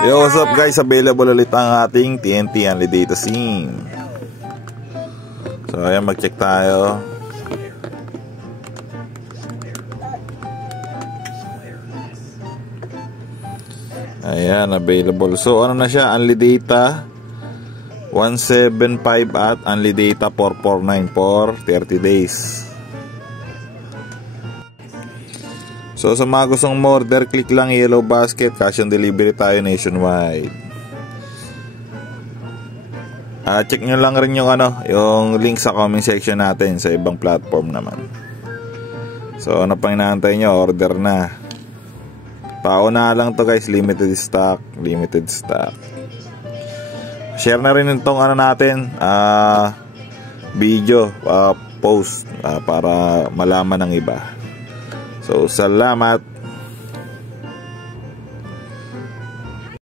Yo, what's up guys? Available ulit ang ating TNT Only Data SIM. So ayan, mag-check tayo. Ayan, available. So ano na siya, Only Data 175 at Only Data 449 for 30 days. So sa mga gustong order, click lang yellow basket, cash on delivery tayo nationwide. Check nyo lang rin yung yung link sa comment section natin sa ibang platform naman. So ano pang inaantay nyo, order na. Pauna lang to guys, limited stock. Share na rin itong natin, video, post, para malaman ng iba. So salamat.